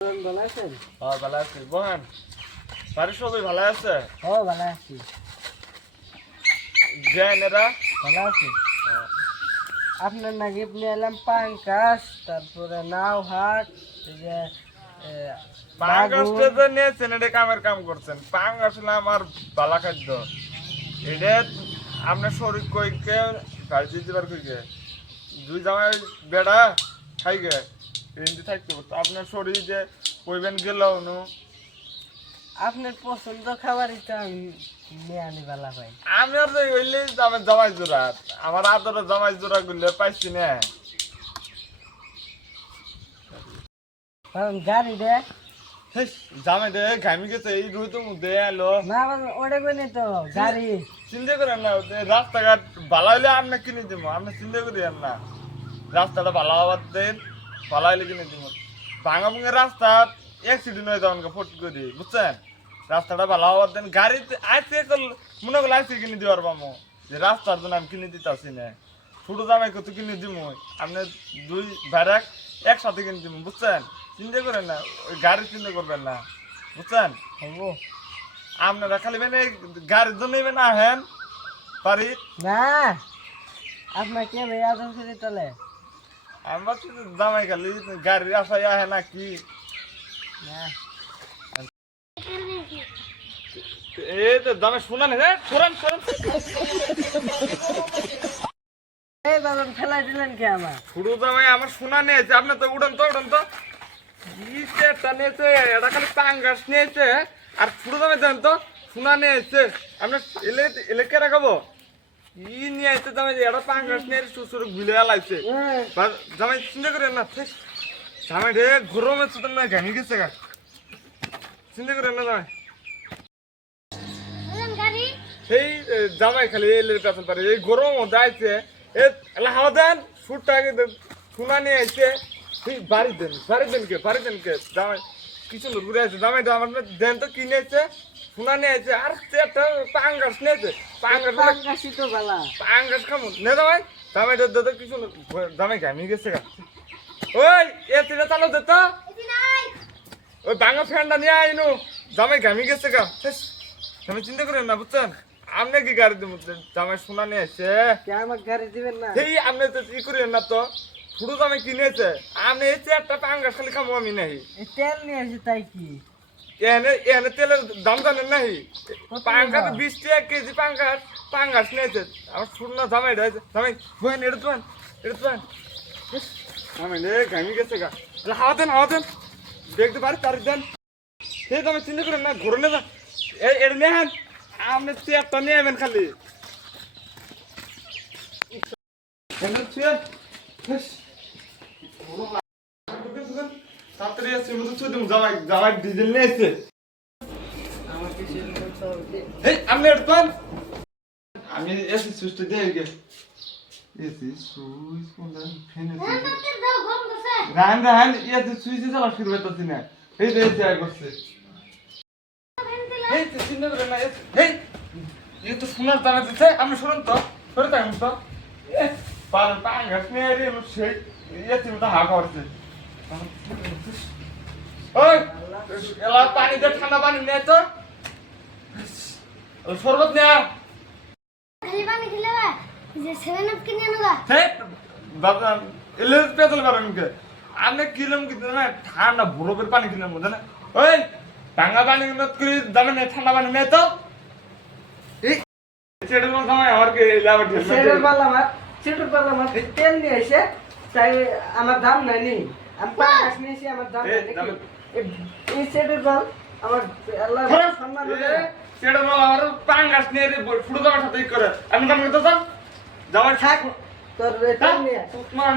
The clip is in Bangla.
ভালো আছেন? ভালো আছি। বহেন, বাড়ির সবাই ভালো আছে? ভালো আছি। এরা ভালো আছি। আপনার নাকি নিয়ে এলাম পাঙ্কাশ, তারপরে নাও হাট, এই যে পাঙ্গাসটা তো নিয়েছেন, এটা কামের কাম করছেন। পাঙ্গ আসলে আমার বালা খাদ্য। এটা আপনার শরীর কইকে গাড়ি দিতে পার কইকে দুই জামাই বেড়া খাই গে রেঞ্জি থাকতে পারতো। আপনার শরীর যে কইবেন গেল নু আপনার পছন্দ খাবারই তো আমি নিয়ে আনি ভালো ভাই। আমি আর হইলে আমার জামাই জোড়া, আমার আদর জামাই জোড়া গুলো পাইছি না। কারণ গাড়ি দে জামাই দে ঘামি গেছে এই রুইতো মধ্যে এলো না, ওটা কই তো গাড়ি। চিন্তা করেন না, রাস্তাঘাট ভালো হইলে আপনি কিনে দিব। আপনি চিন্তা করেন না, রাস্তাটা ভালো হওয়ার দেন, ভালো হইলে কিনে দিব। ভাঙা ভুঙে রাস্তা অ্যাক্সিডেন্ট হয়ে যাবেন ফট করে, বুঝছেন? রাস্তাটা ভালো হওয়ার দেন। গাড়িতে আইসে মনে করলে আইসে কিনে দিবার পামো, যে রাস্তার জন্য আমি কিনে দিতেছি না। ছোট জামাই কত কিনে দিব, আপনি দুই ভাইরা একসাথে কিনে দিব, বুঝছেন? চিন্তা করেন না, ওই গাড়ি চিন্তা করবেন না, বুঝছেন? হবো আপনারা খালি মানে গাড়ির জন্য না হেন বাড়ি না, আপনার কে ভাই আদর করে তোলে? আমার জামাই খালি গাড়ির আশায় আহে না কি। না এই তো জামাই শোনা নেই, সরান সরান। এই বাবা ফেলাই দিলেন কে আমার? ছোট জামাই আমার শোনা নিয়েছে, আপনি তো উড়ান তো উড়ান তো ইটা নিয়েছে, এটা খালি পাঙ্গাস নিয়েছে। আর ছোট জামাই দেন তো শোনা নিয়েছে, আপনার এলে এলে কে রাখাবো ই নিয়ে আসছে জামাই, এটা পাঙ্গাস নিয়ে সুসুর গুলে লাইছে। জামাই চিন্তা করেন না, জামাই রে গরমে তো না ঘামি গেছে গা, চিন্তা করেন না জামাই। সেই জামাই খালি এলে পেছন পারে এই গরম মধ্যে আইছে, এলা হাওয়া দেন সুটটা আগে শোনা নিয়ে আইছে। বাড়ি দেন কে জামাই কিছু ঘুরে আছে। জামাই আমার দেন তো কিনে আছে, শোনা নিয়ে আছে। আর একটা পাঙ্গাস নিয়েছে, পাঙ্গাসই তো ভালো। পাঙ্গাস খামো নে জামাই। জামাই দে তো কিছু জামাই ঘামি গেছে গা। ওই এতে চালো দে তো, ওই ভাঙা ফ্যানটা নিয়ে আইনু, জামাই ঘামি গেছে গা। আমি চিন্তা করেন না, বুঝছেন? আপনি কি গাড়ি দিব, জামাই শোনা নিয়ে আসছে। আমার গাড়ি দিবেন না? এই আপনি তো ই করেন না তো, ছোট জামাই কিনেছে। আপনি এই একটা পাঙ্গাস খালি খামো আমি নাহি। তেল নিয়ে আসি তাই কি? এনে এনে তেলের দাম জানেন নাহি? পাঙ্গাস 20 টাকা কেজি পাঙ্গাস নিয়েছে। আমার ছোট না জামাই রয়েছে। জামাই বহেন এটা তো জামাই রে ঘামি গেছে গা। হাওয়া দেন দেখতে পারি তার দেন। সেই জামাই চিন্তা করেন না, ঘুরে না এটা নেন, আপনি চেয়ারটা নিয়ে যাবেন খালি। জামাই ডিজেল নিয়ে এসছে। আপনি আমি এসি সুইচটা দিয়ে গেছি। এসি সুইচ কোনটা ফ্যান আছে রান এসি সুইচে চালা শুরু হইতাছি না। এই যে এসি আই করছে। এই তো চিন্তা করে না, এই তো শোনার জানা দিচ্ছে। আপনি শুনুন তো, সরে থাকুন তো। পাঙ্গাস নিয়ে রে সেই এসি মতো হাঁকা করছে। ওই এলা পানি দে, ঠান্ডা পানি নে তো, শরবত নে। খালি পানি খেলে যে 7 আপ কিনে আনবা। হেই বাবা এলে পেছল পারেন কে? আপনি কিলাম কি না ঠান্ডা বরফের পানি কিলাম মধ্যে না। ওই ঠান্ডা পানি কিনে তুই যাবে না, ঠান্ডা পানি নে তো। এই ছেড়ে মন সময় আমার কে লাভ দিল। সেটার পাল্লা তেল নিয়ে এসে তাই আমার দাম নাই নি। আমি পাঙ্গাস নিয়েছি, আমার দাম নাই নাকি? এই সেটের পাল আমার আল্লাহ সম্মান হবে না। ছেড়ে মন আমার পাঙ্গাস নিয়ে রে ফুড়ো যাওয়ার সাথে করে আমি দাম করতে চান যাওয়ার থাক তোর তেল নিয়ে। মান